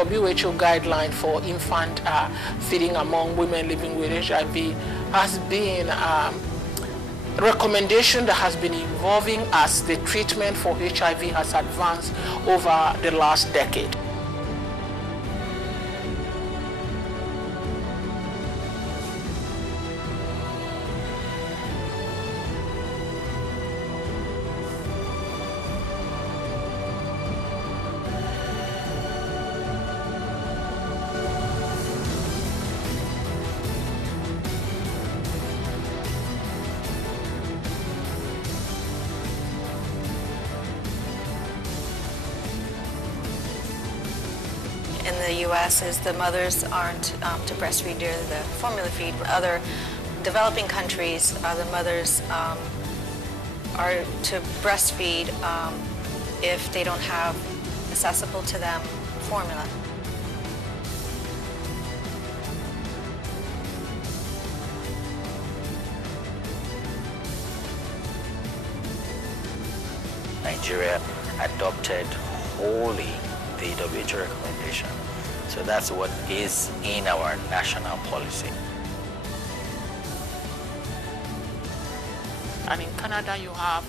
WHO guideline for infant feeding among women living with HIV has been recommendation that has been evolving as the treatment for HIV has advanced over the last decade. In the U.S. is the mothers aren't to breastfeed, they're the formula feed. Other developing countries, the mothers are to breastfeed if they don't have accessible to them formula. Nigeria adopted wholly the WHO recommendation. So that's what is in our national policy. And in Canada, you have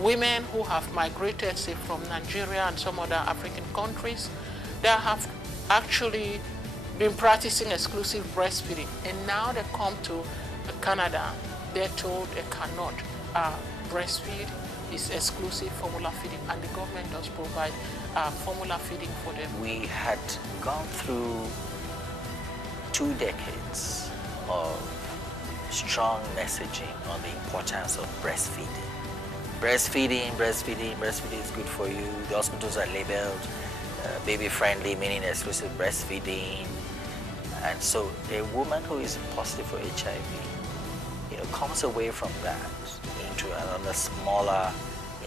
women who have migrated, say, from Nigeria and some other African countries. They have actually been practicing exclusive breastfeeding. And now they come to Canada, they're told they cannot breastfeed. It's exclusive formula feeding, and the government does provide formula feeding for them. We had gone through 2 decades of strong messaging on the importance of breastfeeding. Breastfeeding is good for you. The hospitals are labeled baby-friendly, meaning exclusive breastfeeding. And so a woman who is positive for HIV, comes away from that into another smaller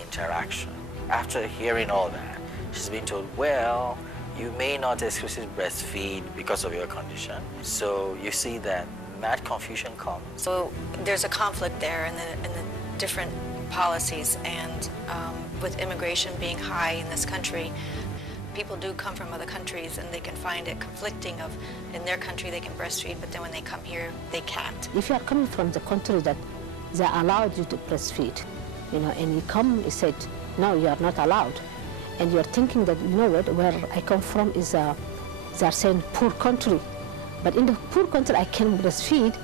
interaction. After hearing all that, she's been told, well, you may not exclusively breastfeed because of your condition. So you see that mad confusion comes. So there's a conflict there in the different policies, and with immigration being high in this country, people do come from other countries and they can find it conflicting of in their country they can breastfeed, but then when they come here they can't. If you are coming from the country that they allowed you to breastfeed, and you come, you said, no, you are not allowed. And you're thinking that, what, where I come from is, they are saying poor country. But in the poor country, I can breastfeed.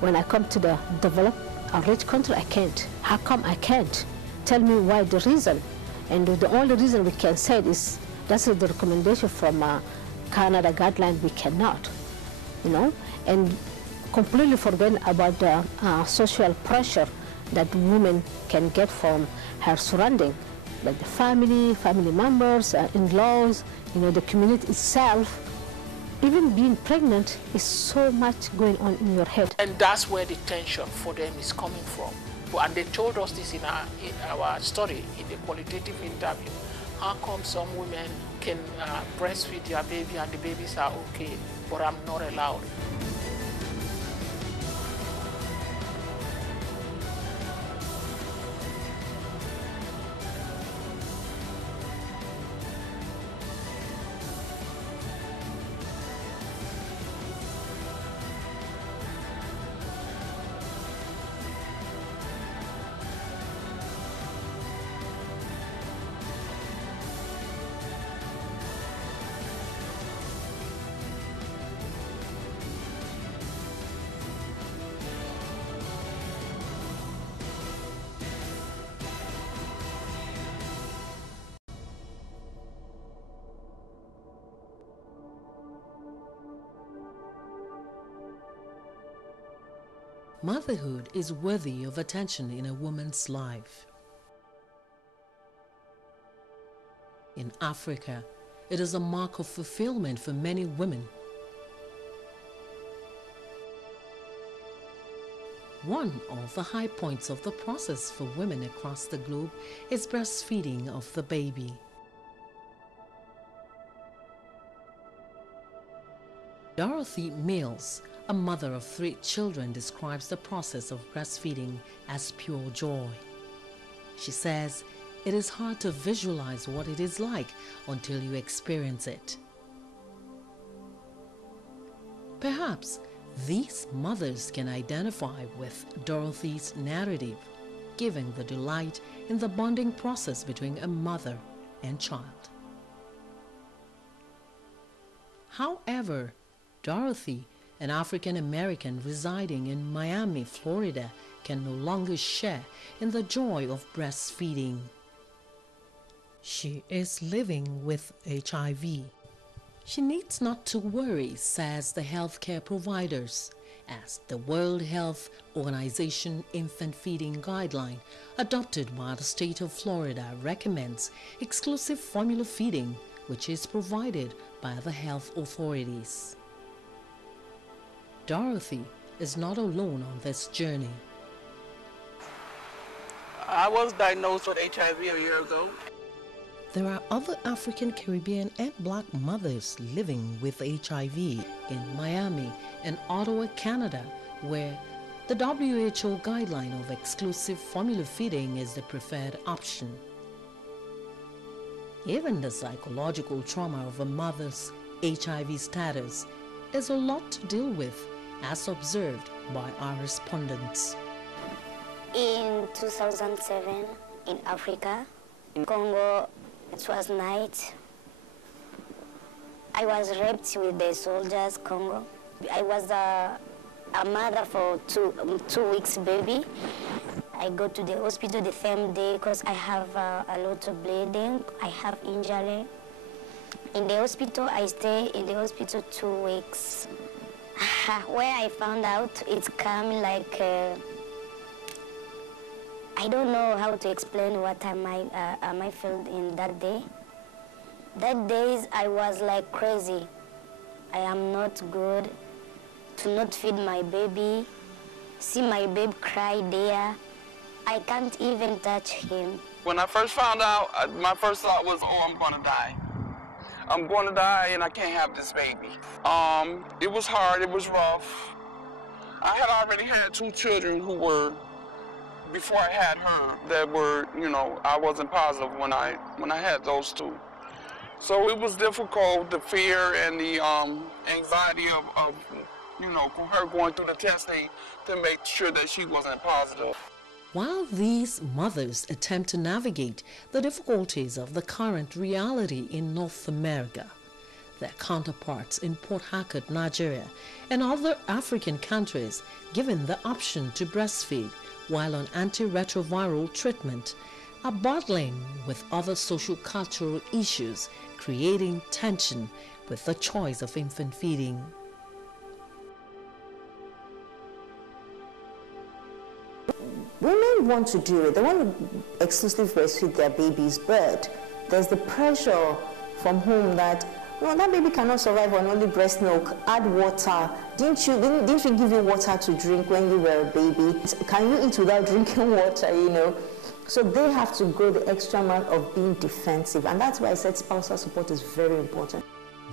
When I come to the developed or rich country, I can't. How come I can't? Tell me why the reason. And the only reason we can say it is, that's the recommendation from Canada guideline, we cannot, and completely forgetting about the social pressure that women can get from her surrounding, like the family members, in-laws, the community itself. Even being pregnant is so much going on in your head. And that's where the tension for them is coming from. And they told us this in our study, in the qualitative interview. How come some women can breastfeed their baby and the babies are okay, but I'm not allowed? Motherhood is worthy of attention in a woman's life. In Africa, it is a mark of fulfillment for many women. One of the high points of the process for women across the globe is breastfeeding of the baby. Dorothy Mills, a mother of 3 children, describes the process of breastfeeding as pure joy. She says it is hard to visualize what it is like until you experience it. Perhaps these mothers can identify with Dorothy's narrative, giving the delight in the bonding process between a mother and child. However, Dorothy, an African American residing in Miami, Florida, can no longer share in the joy of breastfeeding. She is living with HIV. She needs not to worry, says the healthcare providers, as the World Health Organization infant feeding guideline adopted by the state of Florida recommends exclusive formula feeding, which is provided by the health authorities. Dorothy is not alone on this journey. I was diagnosed with HIV a year ago. There are other African, Caribbean, and Black mothers living with HIV in Miami and Ottawa, Canada, where the WHO guideline of exclusive formula feeding is the preferred option. Even the psychological trauma of a mother's HIV status is a lot to deal with, as observed by our respondents. In 2007, in Africa, in Congo, it was night. I was raped with the soldiers, Congo. I was a mother for two weeks baby. I go to the hospital the same day because I have a lot of bleeding. I have injury. In the hospital, I stay in the hospital 2 weeks. Where I found out it's come like, I don't know how to explain what I felt in that day. That days I was like crazy. I am not good to not feed my baby, see my baby cry there. I can't even touch him. When I first found out, my first thought was, oh, I'm gonna die. I'm gonna die and I can't have this baby. It was hard, it was rough. I had already had 2 children who were, before I had her, that were, you know, I wasn't positive when I had those 2. So it was difficult, the fear and the anxiety of, you know, her going through the testing to make sure that she wasn't positive. While these mothers attempt to navigate the difficulties of the current reality in North America, their counterparts in Port Harcourt, Nigeria, and other African countries given the option to breastfeed while on antiretroviral treatment, are battling with other socio-cultural issues, creating tension with the choice of infant feeding. Women want to do it. They want to exclusively breastfeed their babies, but there's the pressure from home that, well, that baby cannot survive on only breast milk. Add water. Didn't we give you water to drink when you were a baby? Can you eat without drinking water, you know? So they have to go the extra mile of being defensive. And that's why I said spousal support is very important.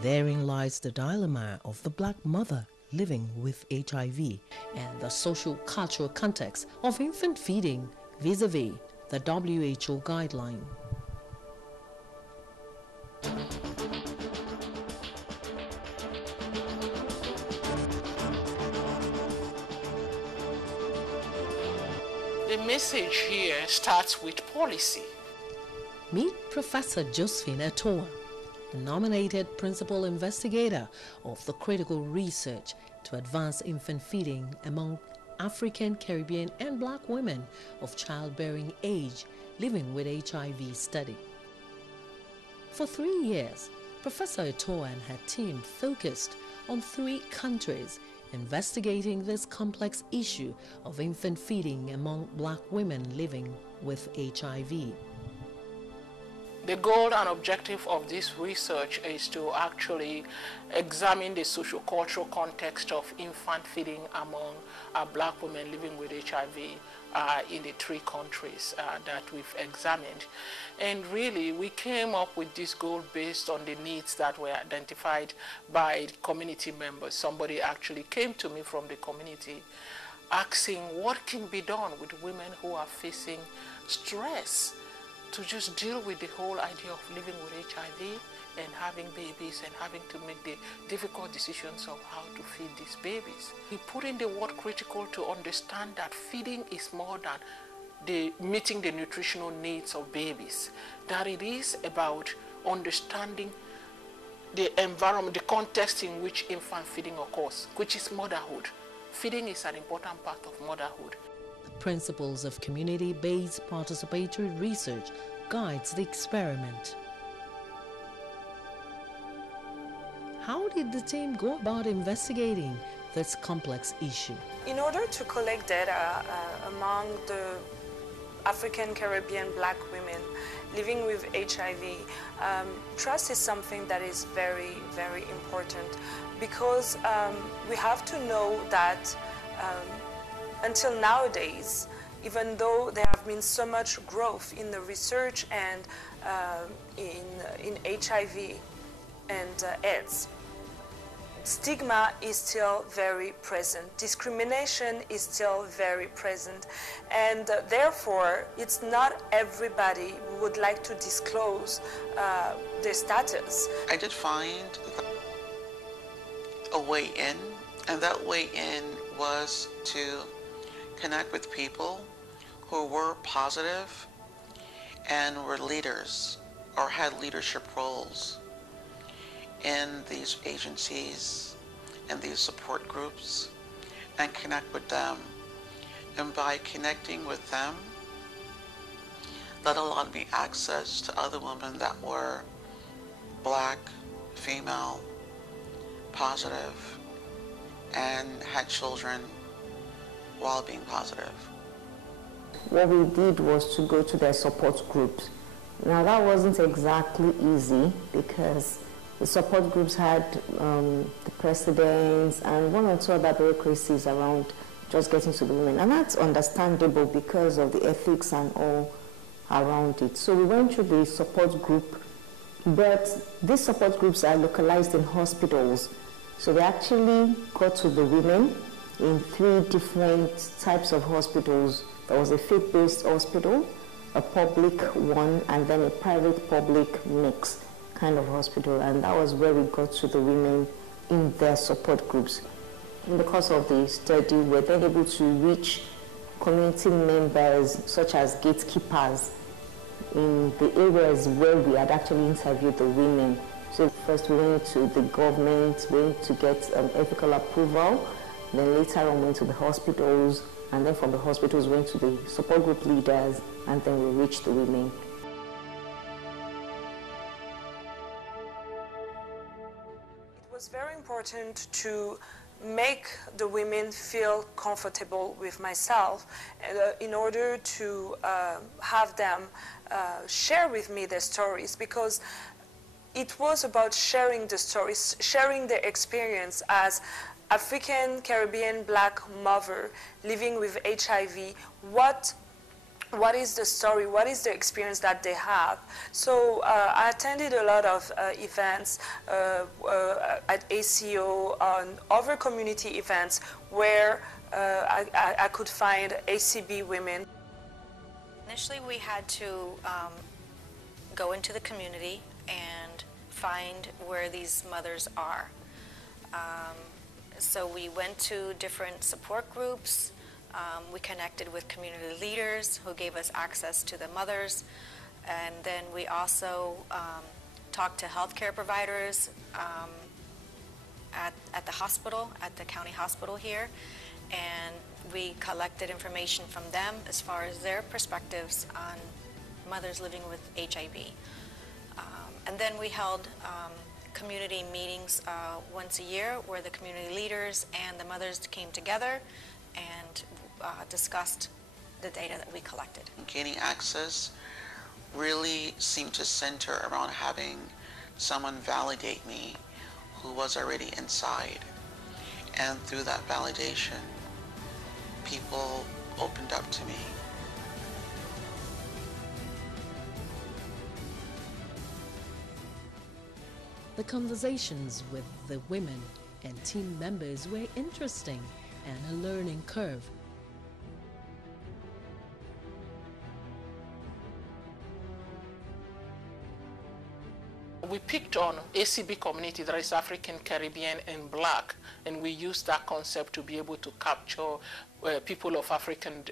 Therein lies the dilemma of the Black mother living with HIV and the social-cultural context of infant feeding vis-a-vis the WHO guideline. The message here starts with policy. Meet Professor Josephine Etoa, the nominated principal investigator of the critical research to advance infant feeding among African, Caribbean, and Black women of childbearing age living with HIV study. For 3 years, Professor Etoa and her team focused on 3 countries investigating this complex issue of infant feeding among Black women living with HIV. The goal and objective of this research is to actually examine the socio-cultural context of infant feeding among Black women living with HIV in the 3 countries that we've examined. And really, we came up with this goal based on the needs that were identified by community members. Somebody actually came to me from the community asking what can be done with women who are facing stress to just deal with the whole idea of living with HIV and having babies and having to make the difficult decisions of how to feed these babies. We put in the word critical to understand that feeding is more than meeting the nutritional needs of babies, that it is about understanding the environment, the context in which infant feeding occurs, which is motherhood. Feeding is an important part of motherhood. The principles of community-based participatory research guides the experiment. How did the team go about investigating this complex issue? In order to collect data among the African Caribbean Black women living with HIV, trust is something that is very, very important, because we have to know that until nowadays, even though there have been so much growth in the research and in HIV and AIDS, stigma is still very present. Discrimination is still very present. And therefore, it's not everybody who would like to disclose their status. I did find a way in, and that way in was to connect with people who were positive and were leaders or had leadership roles in these agencies and these support groups, and connect with them. And by connecting with them, that allowed me access to other women that were Black, female, positive, and had children while being positive. What we did was to go to their support groups. Now that wasn't exactly easy, because the support groups had the presidents and one or two other bureaucracies around just getting to the women. And that's understandable because of the ethics and all around it. So we went through the support group, but these support groups are localized in hospitals. So they actually got to the women in 3 different types of hospitals. There was a faith-based hospital, a public one, and then a private-public mix kind of hospital, and that was where we got to the women in their support groups. In the course of the study, we were then able to reach community members such as gatekeepers in the areas where we had actually interviewed the women. So first we went to the government, went to get ethical approval, then later on went to the hospitals, and then from the hospitals went to the support group leaders, and then we reached the women. It was very important to make the women feel comfortable with myself in order to have them share with me their stories, because it was about sharing the stories, sharing their experience as African Caribbean Black mother living with HIV. What is the story? What is the experience that they have? So I attended a lot of events at ACO, on other community events where I could find ACB women. Initially, we had to go into the community and find where these mothers are. So we went to different support groups. We connected with community leaders who gave us access to the mothers. And then we also talked to healthcare providers at the hospital, at the county hospital here. And we collected information from them as far as their perspectives on mothers living with HIV. And then we held community meetings once a year where the community leaders and the mothers came together and discussed the data that we collected. Gaining access really seemed to center around having someone validate me who was already inside. And through that validation, people opened up to me. The conversations with the women and team members were interesting and a learning curve. We picked on ACB community, that is African, Caribbean, and Black, and we used that concept to be able to capture people of African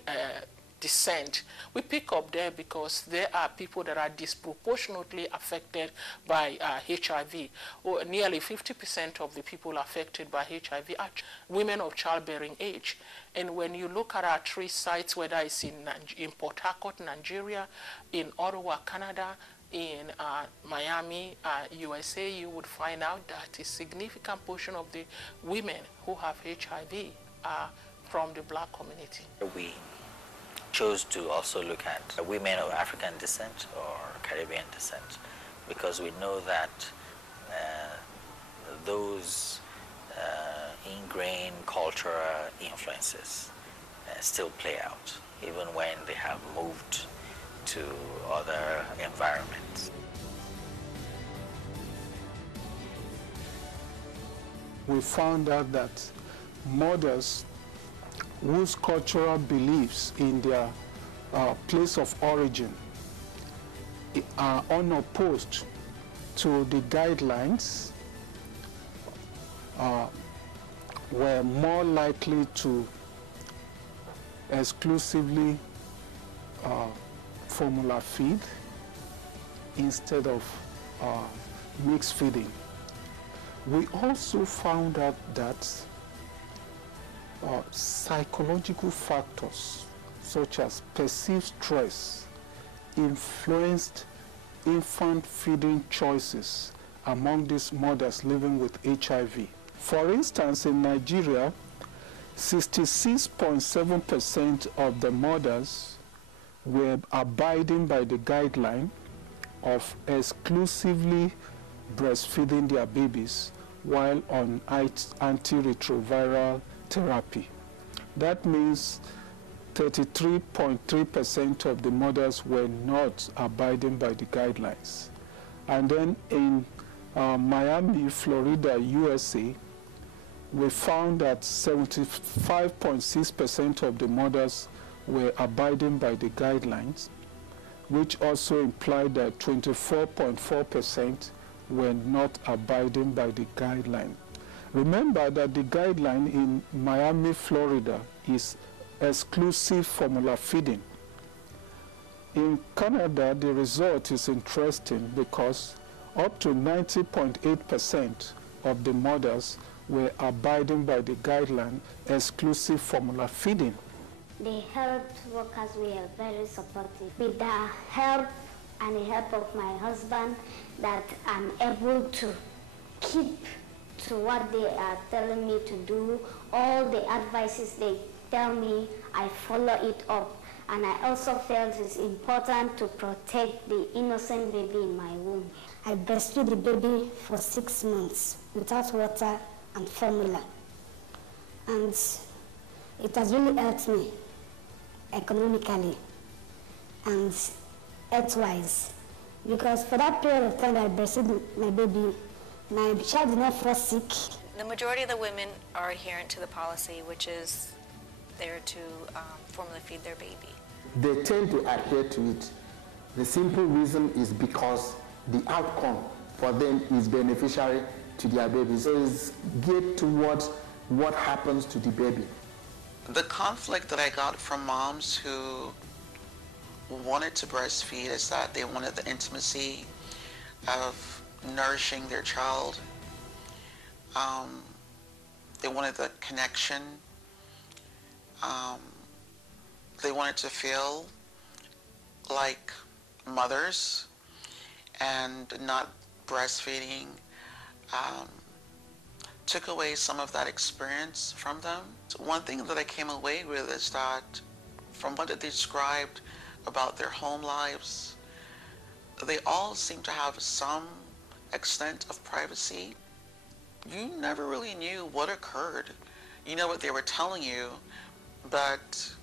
descent. We pick up there because there are people that are disproportionately affected by HIV. Nearly 50% of the people affected by HIV are women of childbearing age. And when you look at our 3 sites, whether it's in Port Harcourt, Nigeria, in Ottawa, Canada, in Miami, USA, you would find out that a significant portion of the women who have HIV are from the Black community. We chose to also look at women of African descent or Caribbean descent because we know that those ingrained cultural influences still play out, even when they have moved to other environments. We found out that mothers whose cultural beliefs in their place of origin are unopposed to the guidelines were more likely to exclusively formula feed instead of mixed feeding. We also found out that psychological factors such as perceived stress influenced infant feeding choices among these mothers living with HIV. For instance, in Nigeria, 66.7% of the mothers were abiding by the guideline of exclusively breastfeeding their babies while on antiretroviral therapy. That means 33.3% of the mothers were not abiding by the guidelines. And then in Miami, Florida, USA, we found that 75.6% of the mothers were abiding by the guidelines, which also implied that 24.4% were not abiding by the guideline. Remember that the guideline in Miami, Florida is exclusive formula feeding. In Canada, the result is interesting because up to 90.8% of the mothers were abiding by the guideline exclusive formula feeding. The health workers were very supportive. With the help and the help of my husband, that I'm able to keep to what they are telling me to do. All the advices they tell me, I follow it up. And I also felt it's important to protect the innocent baby in my womb. I breastfeed the baby for 6 months without water and formula. And it has really helped me economically and health-wise. Because for that period of time that I breastfeed my baby, my child did not fall sick. The majority of the women are adherent to the policy, which is there to formula feed their baby. They tend to adhere to it. The simple reason is because the outcome for them is beneficiary to their baby. So it's geared towards what happens to the baby. The conflict that I got from moms who wanted to breastfeed is that they wanted the intimacy of nourishing their child. They wanted the connection. They wanted to feel like mothers, and not breastfeeding took away some of that experience from them. So one thing that I came away with is that from what they described about their home lives, they all seem to have some extent of privacy. You never really knew what occurred. You know what they were telling you, but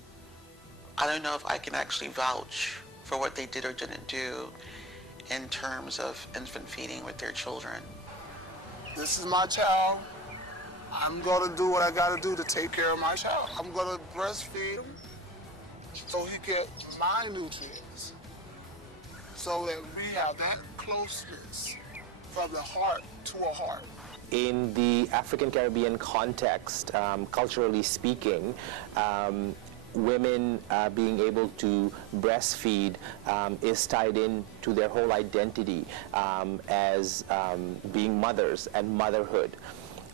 I don't know if I can actually vouch for what they did or didn't do in terms of infant feeding with their children. This is my child. I'm going to do what I got to do to take care of my child. I'm going to breastfeed him so he gets my nutrients, so that we have that closeness from the heart to a heart. In the African Caribbean context, culturally speaking, women being able to breastfeed is tied in to their whole identity as being mothers and motherhood.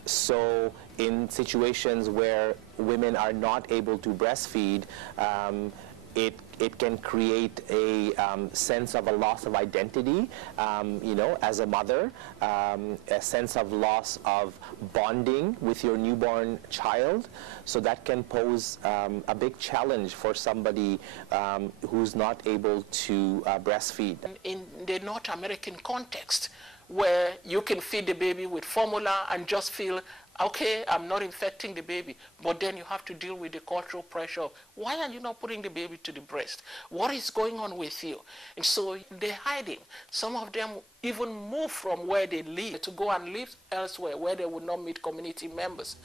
So in situations where women are not able to breastfeed, it can create a sense of a loss of identity, you know, as a mother, a sense of loss of bonding with your newborn child. So that can pose a big challenge for somebody who's not able to breastfeed. In the North American context, where you can feed the baby with formula and just feel, okay, I'm not infecting the baby, but then you have to deal with the cultural pressure of, why are you not putting the baby to the breast? What is going on with you? And so they're hiding. Some of them even move from where they live to go and live elsewhere where they would not meet community members.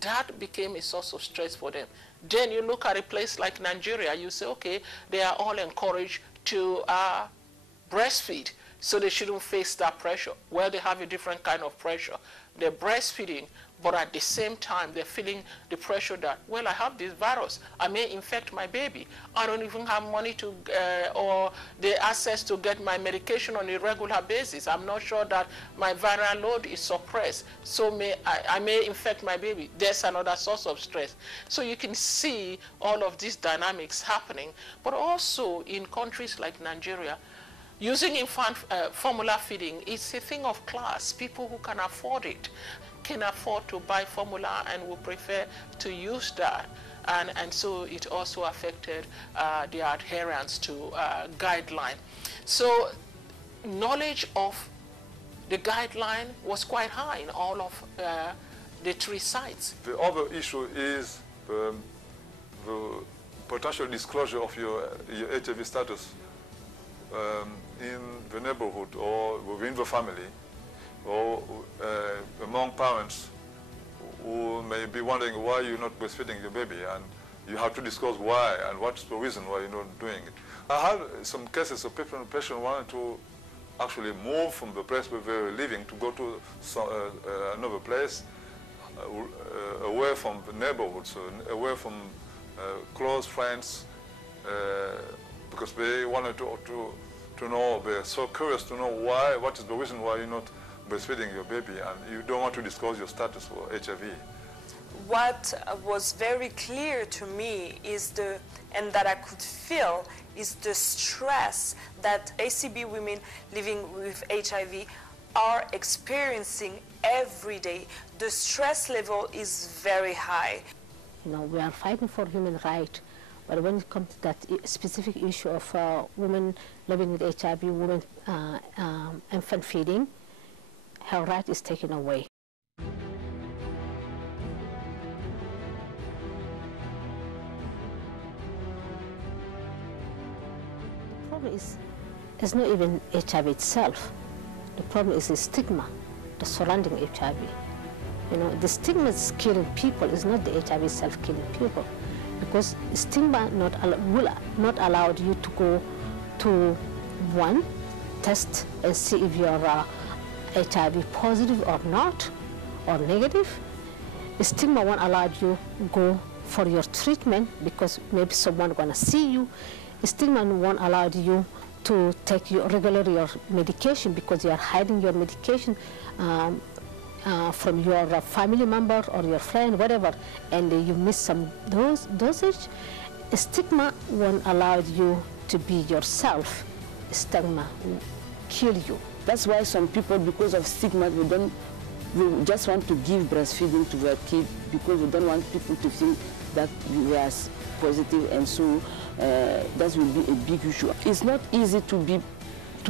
That became a source of stress for them. Then you look at a place like Nigeria, you say, okay, they are all encouraged to breastfeed, so they shouldn't face that pressure. Well, they have a different kind of pressure. They're breastfeeding, but at the same time, they're feeling the pressure that, well, I have this virus. I may infect my baby. I don't even have money to, or the access to get my medication on a regular basis. I'm not sure that my viral load is suppressed, so I may infect my baby. There's another source of stress. So you can see all of these dynamics happening, but also in countries like Nigeria, using infant formula feeding is a thing of class. People who can afford it can afford to buy formula and will prefer to use that. And so it also affected their adherence to guideline. So knowledge of the guideline was quite high in all of the 3 sites. The other issue is the potential disclosure of your HIV status in the neighborhood or within the family, or among parents who may be wondering why you're not breastfeeding your baby, and you have to discuss why and what's the reason why you're not doing it. I had some cases of patients wanting to actually move from the place where they were living to go to another place, away from the neighborhood, so away from close friends, because they wanted to know, they're so curious to know why, what is the reason why you're not breastfeeding your baby, and you don't want to disclose your status for HIV. What was very clear to me is and that I could feel, is the stress that ACB women living with HIV are experiencing every day. The stress level is very high. You know, we are fighting for human rights. But when it comes to that specific issue of women living with HIV, women infant feeding, her right is taken away. The problem is not even HIV itself. The problem is the stigma, the surrounding HIV. You know, the stigma is killing people. It's not the HIV itself killing people. Because stigma will not allow you to go to one, test and see if you are HIV positive or not, or negative. Stigma won't allow you to go for your treatment because maybe someone gonna see you. Stigma won't allow you to take your regular medication because you are hiding your medication from your family member or your friend, whatever, and you miss some dosage. Stigma won't allow you to be yourself. Stigma will kill you. That's why some people, because of stigma, they just want to give breastfeeding to their kid because they don't want people to think that they are positive, and so that will be a big issue. It's not easy to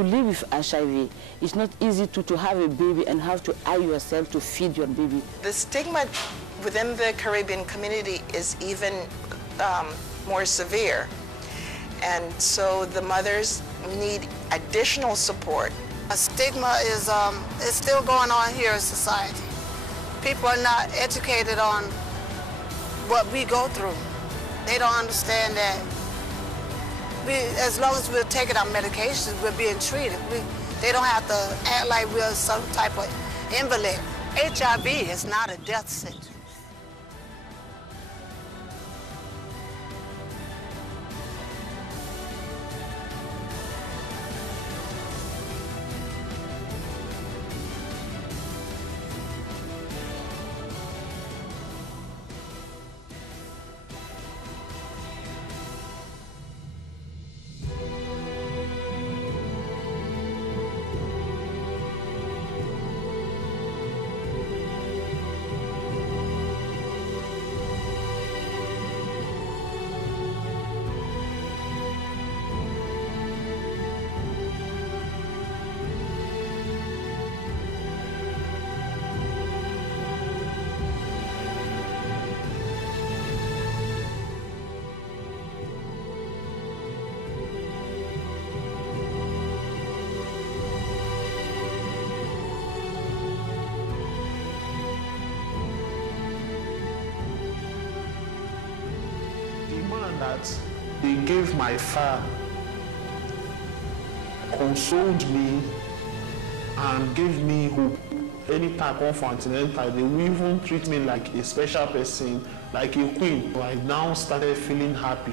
live with HIV. It's not easy to have a baby and have to eye yourself to feed your baby. The stigma within the Caribbean community is even more severe. And so the mothers need additional support. A stigma is still going on here in society. People are not educated on what we go through. They don't understand that as long as we're taking our medications, we're being treated. They don't have to act like we're some type of invalid. HIV is not a death sentence. That they gave my file, consoled me, and gave me hope. Anytime I come for antenatal, they will even treat me like a special person, like a queen. I now started feeling happy.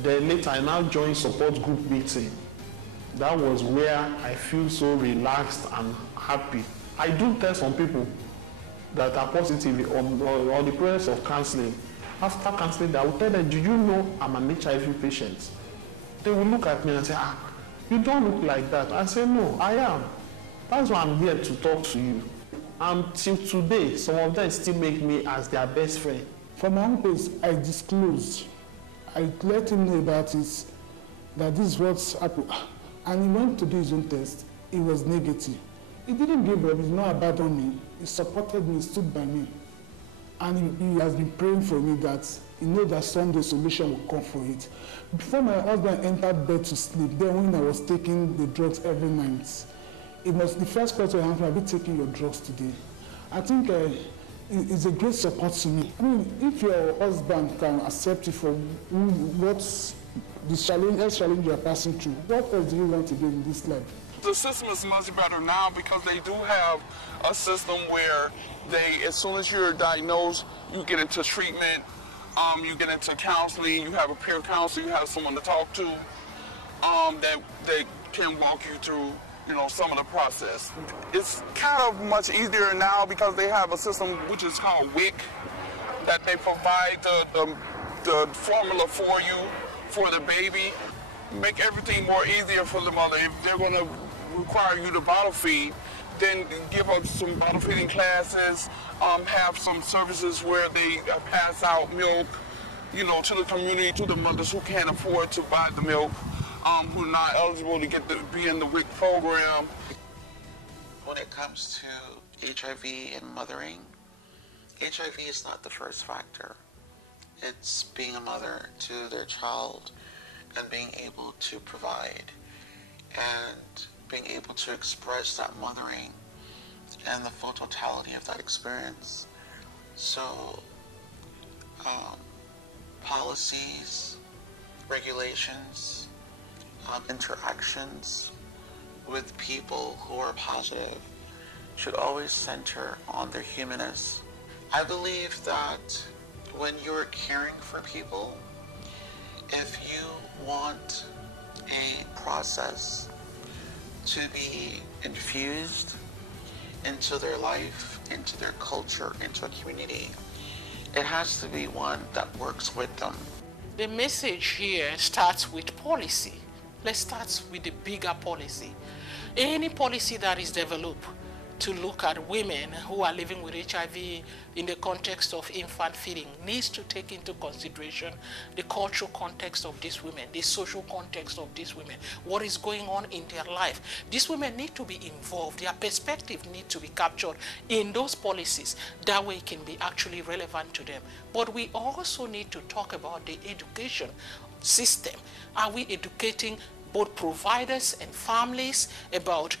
Then later, I now joined support group meeting. That was where I feel so relaxed and happy. I do tell some people that are positive on the process of counseling. After counseling, I will tell them, do you know I'm an HIV patient? They will look at me and say, you don't look like that. I say, no, I am. That's why I'm here to talk to you. Till today, some of them still make me as their best friend. From my own place, I disclosed. I let him know about it, that this is what's happened. And he went to do his own test. It was negative. He didn't give up, he did not abandon me. He supported me, stood by me. And he has been praying for me that he knows that someday solution will come for it. Before my husband entered bed to sleep, then when I was taking the drugs every night, it was the first question I asked me, have you taken your drugs today? I think it's a great support to me. I mean, if your husband can accept you for what's the challenge you are passing through, what else do you want to do in this life? The system is much better now because they do have a system where as soon as you're diagnosed, you get into treatment, you get into counseling, you have a peer counselor, you have someone to talk to, that can walk you through, some of the process. It's kind of much easier now because they have a system which is called WIC, that they provide the formula for you, for the baby, make everything more easier for the mother. If they're going to require you to bottle feed, then give up some bottle feeding classes, have some services where they pass out milk, to the community, to the mothers who can't afford to buy the milk, who are not eligible to be in the WIC program. When it comes to HIV and mothering, HIV is not the first factor. It's being a mother to their child and being able to provide and being able to express that mothering and the full totality of that experience. So, policies, regulations, interactions with people who are positive should always center on their humanness. I believe that when you're caring for people, if you want a process to be infused into their life, into their culture, into a community, it has to be one that works with them. The message here starts with policy. Let's start with the bigger policy. Any policy that is developed to look at women who are living with HIV in the context of infant feeding needs to take into consideration the cultural context of these women, the social context of these women, what is going on in their life. These women need to be involved. Their perspective needs to be captured in those policies. That way it can be actually relevant to them. But we also need to talk about the education system. Are we educating both providers and families about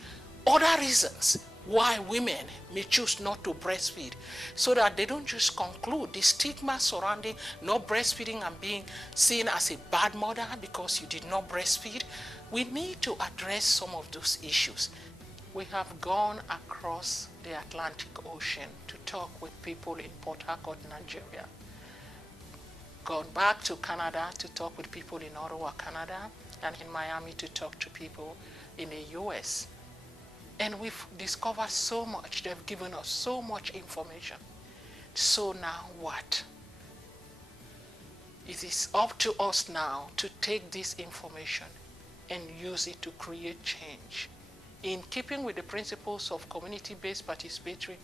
other reasons why women may choose not to breastfeed, so that they don't just conclude the stigma surrounding not breastfeeding and being seen as a bad mother because you did not breastfeed. We need to address some of those issues. We have gone across the Atlantic Ocean to talk with people in Port Harcourt, Nigeria. Gone back to Canada to talk with people in Ottawa, Canada, and in Miami to talk to people in the US. And we've discovered so much. They've given us so much information. So now what? It is up to us now to take this information and use it to create change. In keeping with the principles of community-based participatory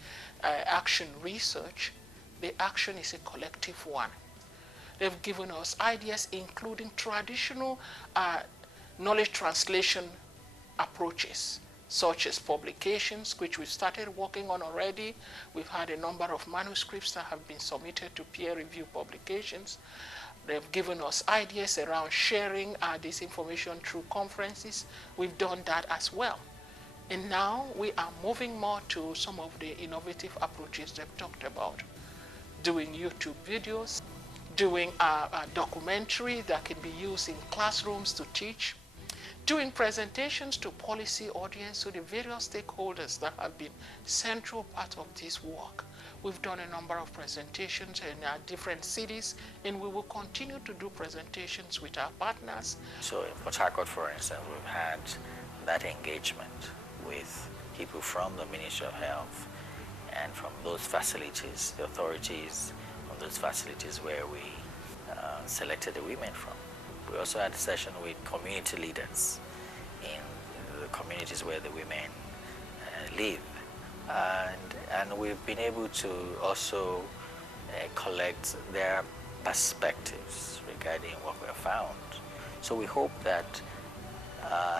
action research, the action is a collective one. They've given us ideas including traditional knowledge translation approaches, such as publications, which we've started working on already. We've had a number of manuscripts that have been submitted to peer-review publications. They've given us ideas around sharing this information through conferences. We've done that as well. And now we are moving more to some of the innovative approaches they've talked about. Doing YouTube videos, doing a documentary that can be used in classrooms to teach, doing presentations to policy audience, to the various stakeholders that have been central part of this work. We've done a number of presentations in different cities, and we will continue to do presentations with our partners. So in Port Harcourt, for instance, we've had that engagement with people from the Ministry of Health and from those facilities, the authorities from those facilities where we selected the women from. We also had a session with community leaders in the communities where the women live. And we've been able to also collect their perspectives regarding what we have found. So we hope that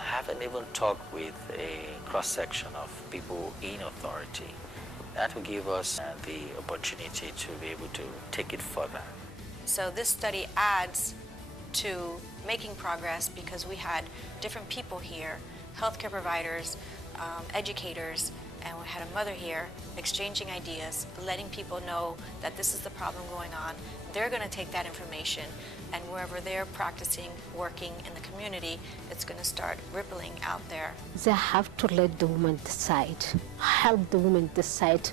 having even talked with a cross-section of people in authority, that will give us the opportunity to be able to take it further. So this study adds to making progress because we had different people here, healthcare providers, educators, and we had a mother here exchanging ideas, letting people know that this is the problem going on. They're going to take that information, and wherever they're practicing, working in the community, it's going to start rippling out there. They have to let the woman decide, help the woman decide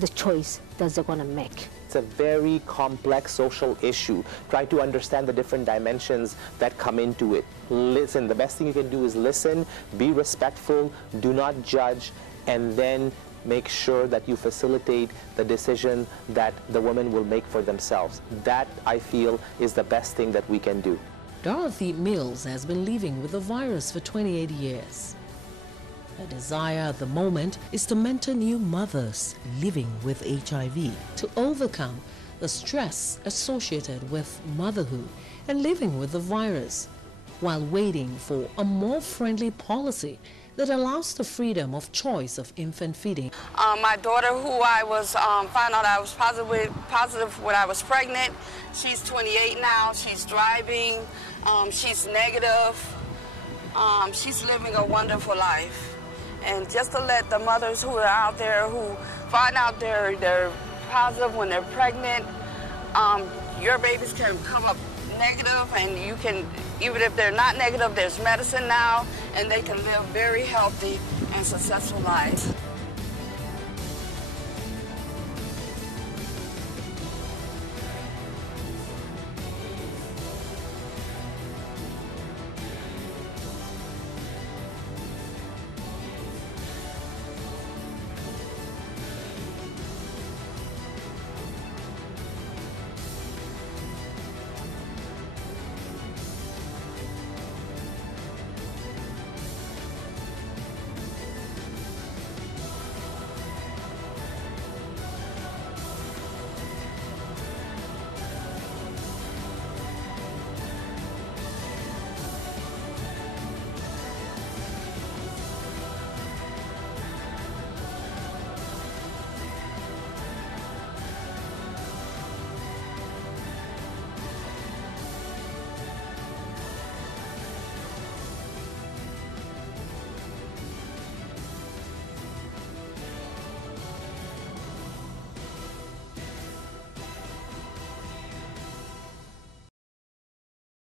the choice that they're going to make. It's a very complex social issue. Try to understand the different dimensions that come into it. Listen, the best thing you can do is listen, be respectful, do not judge, and then make sure that you facilitate the decision that the women will make for themselves. That, I feel, is the best thing that we can do. Dorothy Mills has been living with the virus for 28 years. Her desire at the moment is to mentor new mothers living with HIV to overcome the stress associated with motherhood and living with the virus, while waiting for a more friendly policy that allows the freedom of choice of infant feeding. My daughter, who I was found out I was positive when I was pregnant, she's 28 now. She's driving. She's negative. She's living a wonderful life. And just to let the mothers who are out there who find out they're positive when they're pregnant, your babies can come up negative, and you can, even if they're not negative, there's medicine now, and they can live very healthy and successful lives.